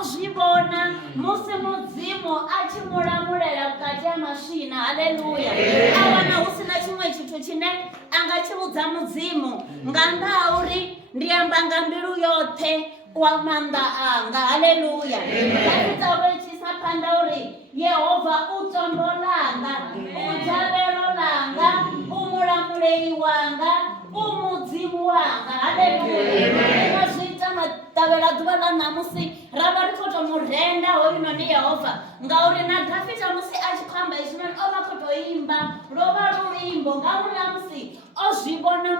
ozvibona musi mudzimu achimulamulela vukati yamashina. Haleluya. Awana husina chimwe chithu chine angachivudza mudzimu nga ndauri ndiyambanga mbilu yothe wa manda anga. Haleluya. Ndakitaurechisa pandauri Yehova utombolanga, ujabelo langa, umulamuleli wanga, umudzimu wanga. Haleluya. Zvita matavela duva la namusi rava rikoto murenda hoyuno ni Yehova ngauri na Dhavhidha musi achikwamba izvinoni ovakotoimba rova ruimbo ngauri namusi ozvibona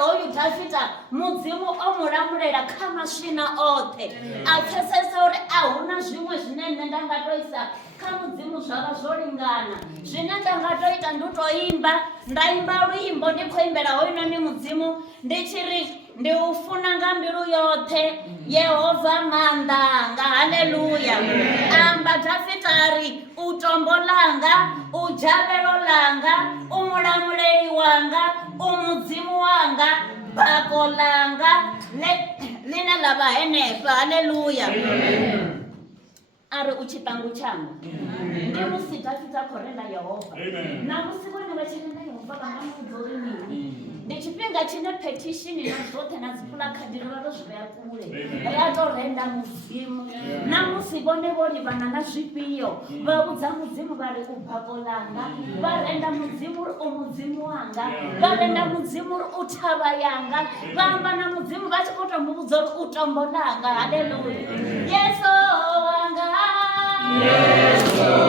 hoyu Dhavhidha mudzimu omulamulela kamasvina othe apfesesa uri ahuna zvimwe zvinenge ndangatoisa kamudzimu zvava zvolingana zvine ndangatoita ndotoimba ndaimba ruimbo ndikoimbera hoyunoni mudzimu ndichiri ndiufuna nga mbilu yothe Yehova mandanga. Haleluya. Amba Dhavhidha ari utombolanga, ujabelo langa, umulamuleli wanga, umudzimu wanga, bako langa lina lava henepa. Haleluya. Ari uchipangu changu ndimusi Dhavhidha korenda Yehova namusi vone vachirenda Yehova vangamudzori nini ndichipinga chine petition nazvothe nazipulakadhi rivaro zviveya kule ratorenda mudzimu namusi vone vori vana nazvipiyo vaudza mudzimu vari ubhako langa varenda mudzimu uri umudzimu wanga varenda mudzimu uri utava yanga vamba na mudzimu vachikotomuvudza uri utombo langa. Haleluya. Yesu wanga Yesu